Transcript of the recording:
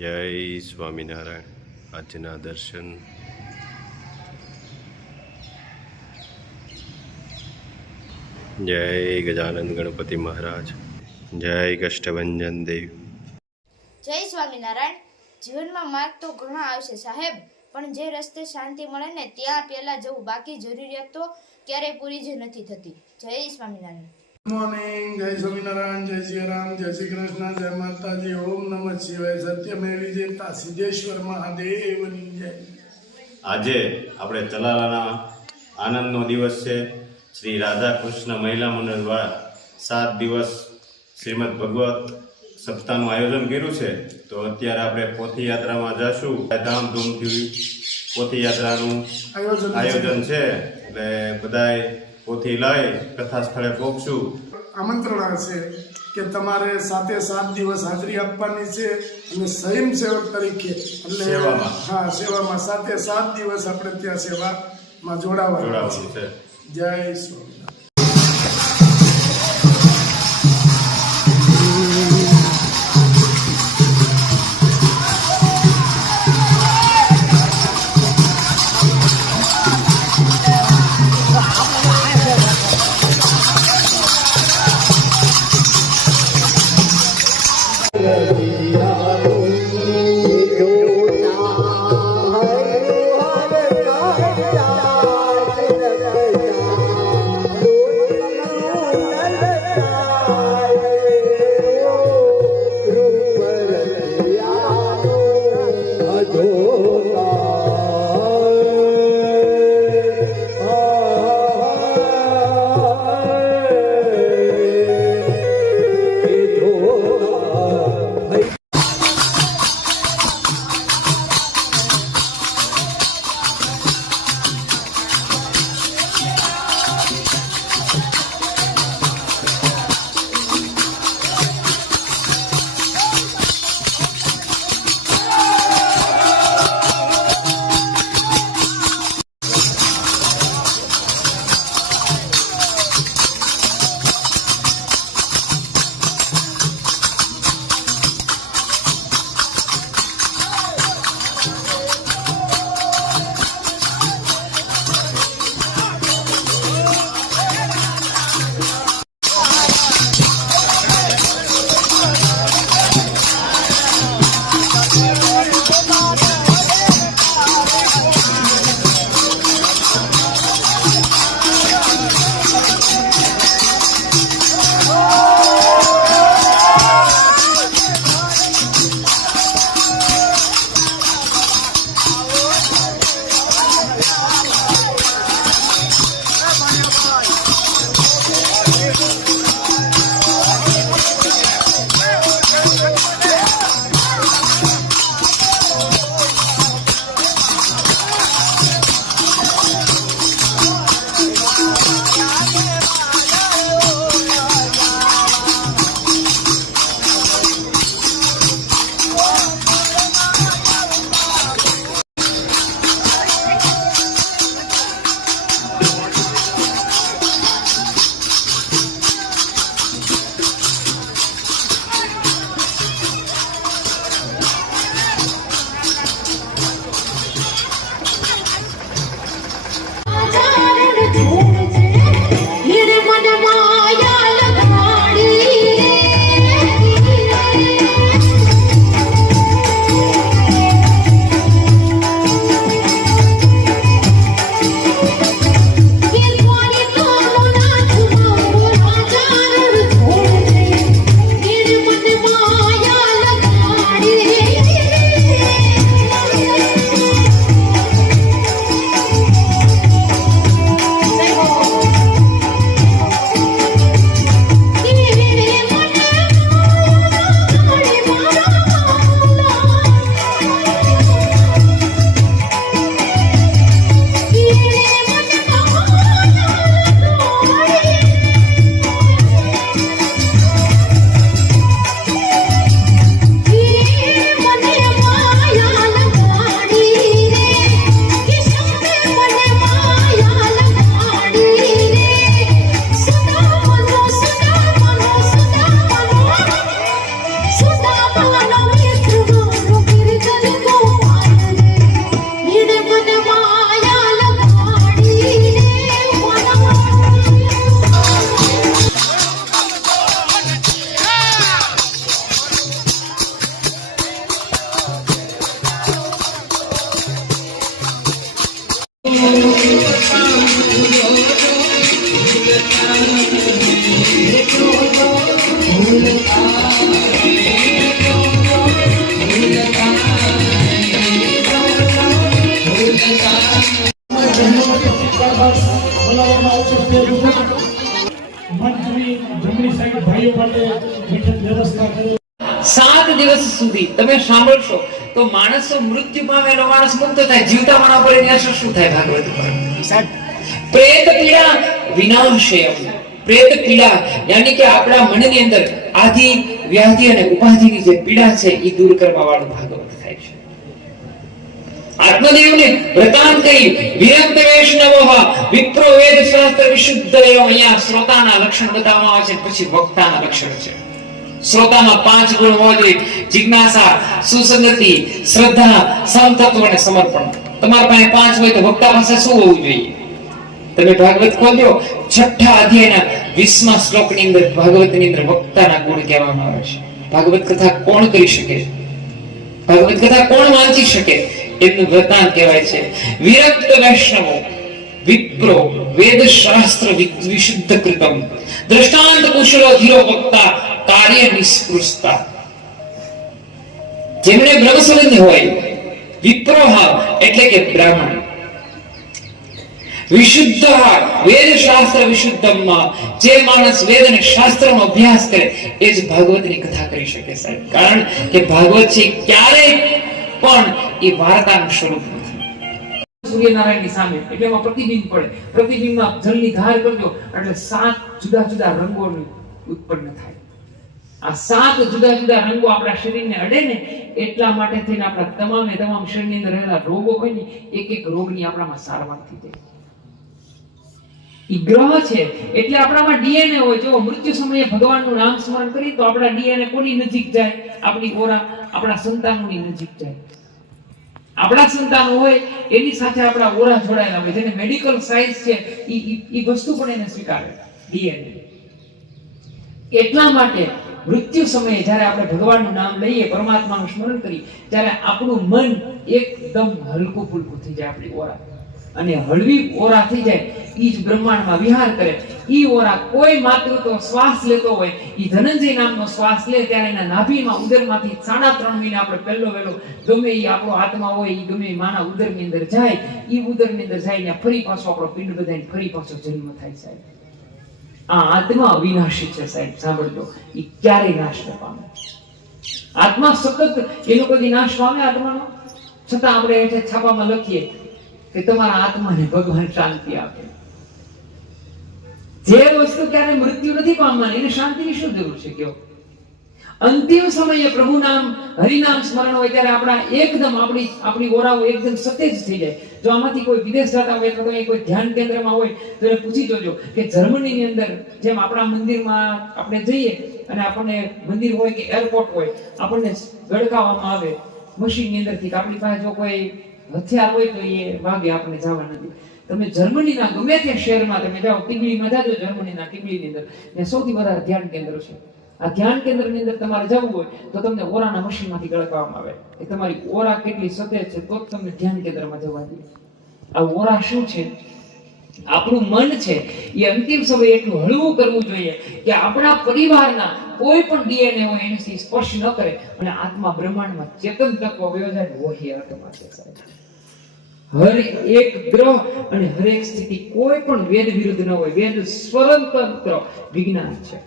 જય સ્વામિનારાયણ. આજના દર્શન જય ગજાનંદ ગણપતિ મહારાજ, જય કષ્ટભંજન દેવ. જય સ્વામિનારાયણ. જીવનમાં માર્ગ તો ઘણા આવશે સાહેબ, પણ જે રસ્તે શાંતિ મળે ને ત્યાં પહેલા જવું, બાકી જરૂરિયાત તો ક્યારેય પૂરી જ નથી થતી. જય સ્વામિનારાયણ. મોર્નિંગ. જય સ્વામિનારાયણ, જય શ્રી રામ, જય શ્રી કૃષ્ણ, જય માતાજી, ઓમ નમઃ શિવાય. સત્યમેવી જયતા સિદ્ધેશ્વર મહાદેવની જય. આજે આપણે તલાલાના આનંદનો દિવસ છે. શ્રી રાધા કૃષ્ણ મહિલા મંડળ દ્વારા 7 દિવસ શ્રીમદ ભગવત સપ્તાહનું આયોજન કર્યું છે. તો અત્યારે આપણે પોથી યાત્રામાં જશું. ધામધૂમથી પોથી યાત્રાનું આયોજન છે, એટલે બધાય પોથી લઈ કથા સ્થળે પહોંચશું. આમંત્રણ છે કે તમારે 7 દિવસ હાજરી આપવાની છે અને સ્વયંસેવક તરીકે એટલે સેવામાં. હા, સેવામાં 7 દિવસ આપણે ત્યાં સેવામાં જોડાવાનું છે. જય સ્વામિનારાયણ. મંચની જમણી સાઈડ ભાઈઓ માટે બેઠક વ્યવસ્થા કરી 7 દિવસ સુધી તમે સાંભળશો તો માણસો મૃત્યુ પામેલો માણસ મુક્ત થાય, જીવતા માણસ પર એની અસર શું થાય? ભાગવત પર પ્રેત પીડા વિનાશય, પ્રેત પીડા યાની કે આપણા મનની અંદર આદિ વ્યાધિ અને ઉપાધિની જે પીડા છે એ દૂર કરવા વાળું ભાગવત થાય છે. આત્મદેવને વ્રતાંતરી વિરક્ત વૈષ્ણવઃ વિપ્રો વેદ શાસ્ત્ર વિશુદ્ધ એવ. અહીંયા શ્રોતાના લક્ષણ બતાવવામાં આવે છે, પછી વક્તાના લક્ષણ છે. શ્રોતામાં 5 ગુણ હોવા જોઈએ: જિજ્ઞાસા, સુસંગતિ, શ્રદ્ધા, સમતત્વ અને સમર્પણ. તમારા પાસે 5 હોય તો વક્તા પાસે શું હોવું જોઈએ? તમે ભાગવત ખોલ્યો, 6ઠા અધ્યાયના 20મા શ્લોકની અંદર ભાગવતની અંદર વક્તાના ગુણ કહેવામાં આવે છે. ભાગવત કથા કોણ કરી શકે? ભાગવત કથા કોણ વાંચી શકે? એમનું વૃતાંત કહેવાય છે. વિરક્ત વૈષ્ણવો વિપ્રો વેદ શાસ્ત્ર વિશુદ્ધ કૃતમ દ્રષ્ટાંત કુશલો ધીરો વક્તા કાર્ય નિષ્કૃષ્ટા. જેમણે બ્રહ્મસંબંધી હોય, વિપ્રોહ એટલે કે બ્રાહ્મણ, વિશુદ્ધ વેદ શાસ્ત્ર વિશુદ્ધમાં જે માણસ વેદ અને શાસ્ત્રનો અભ્યાસ કરે એ જ ભાગવતની કથા કરી શકે સાહેબ. કારણ કે ભાગવત છે ક્યારેય પણ એ વાર્તાનું સ્વરૂપ નથી. સૂર્યનારાયણની સામે એટલે એમાં પ્રતિબિંબ પડે, પ્રતિબિંબમાં જળની ધાર કરજો એટલે 7 જુદા જુદા રંગોનું ઉત્પન્ન થાય. આ 7 જુદા જુદા રંગો આપણા શરીરને અડે ને એટલા માટે થઈને આપણા તમામ શરીરની અંદર રહેલા રોગો હોય ને એક રોગની આપણામાં સારવાર થઈ જાય. ઈ ગ્રહ છે એટલે આપણામાં ડીએનએ હોય. જો મૃત્યુ સમયે ભગવાનનું નામ સ્મરણ કરી તો આપણા ડીએનએ કોની નજીક જાય? આપણી ઓરા આપણા સંતાનોની નજીક જાય. આપણા સંતાનો હોય એની સાથે આપણા ઓરા જોડાયેલા હોય, જેને મેડિકલ સાયન્સ છે ઈ વસ્તુ પણ એને સ્વીકારે, ડીએનએ. એટલા માટે મૃત્યુ સમયે જ્યારે આપણે ભગવાનનું નામ લઈએ, પરમાત્માનું સ્મરણ કરીએ, ત્યારે આપણું મન એકદમ હલકું ફૂલકું થઈ જાય. આપણી ઓરા અને હળવી ઓરા થઈ જાય, ઈ જ બ્રહ્માંડમાં વિહાર કરે. ઈ ઓરા કોઈ માત્ર તો શ્વાસ લેતો હોય, ઈ ધનંજય નામનો શ્વાસ લે ત્યારે એના નાભીમાં ઉદરમાંથી 3.5 મહિના આપણે પહેલો વેલો ગમે ઈ આપણો આત્મા હોય ઈ ગમે માના ઉદરની અંદર જાય, ઈ ઉદરની અંદર જાય ને ફરી પાછો આપણો પિંડ બધાને ફરી પાછો જન્મ થાય સાહેબ. આ આત્મા અવિનાશી છે સાહેબ, સાંભળજો. ઈ ક્યારેય નાશ ન પામે. આત્મા સતત એનો કદી નાશ પામે આત્માનો? છતાં આપણે એટલે છાપામાં લખીએ કે તમારા આત્માને ભગવાન શાંતિ આપે. જે વસ્તુ ક્યારે મૃત્યુ નથી પામવાની એને શાંતિની શું જરૂર છે? કયો અંતિમ સમયે પ્રભુ નામ હરિનામ સ્મરણ હોય ત્યારે આપણા એકદમ આપણી ઓરાઓ એકદમ સતેજ થઈ જાય. જો આમાંથી કોઈ વિદેશ જતા હોય અથવા કોઈ ધ્યાન કેન્દ્રમાં હોય તો એને પૂછી જોજો કે જર્મનીની અંદર જેમ આપણા મંદિરમાં આપણે જઈએ અને આપણને મંદિર હોય કે એરપોર્ટ હોય આપણને ગળકાવવામાં આવે મશીનની અંદરથી કે આપણી પાસે જો કોઈ હથિયાર હોય તો એ વાગે આપણે જવા નથી. તમે જર્મનીના ગમે તે શહેરમાં તમે જાઓ, ટીબલીમાં જાજો, જર્મનીના ટીબલીની અંદર ને સૌથી વધારે ધ્યાન કેન્દ્ર છે. આ ધ્યાન કેન્દ્રની અંદર તમારે જવું હોય તો તમને ઓરાના મશીનમાંથી ગળકાવવામાં આવે કે તમારી ઓરા કેટલી સતેજ છે તો જ તમને ધ્યાન કેન્દ્રમાં જવા દે. આ ઓરા શું છે? આપણું મન છે એ અંતિમ સમયે એટલું હળવું કરવું જોઈએ કે આપણા પરિવારના કોઈ પણ ડીએનએ હોય એનાથી સ્પર્શ ન કરે અને આત્મા બ્રહ્માંડમાં ચેતન તત્વ વયો જાય વહી આત્મા છે સાહેબ. હર એક ગ્રહ અને હર એક સ્થિતિ કોઈ પણ વેદ વિરુદ્ધ ન હોય. વેદ સ્વતંત્ર વિજ્ઞાન છે.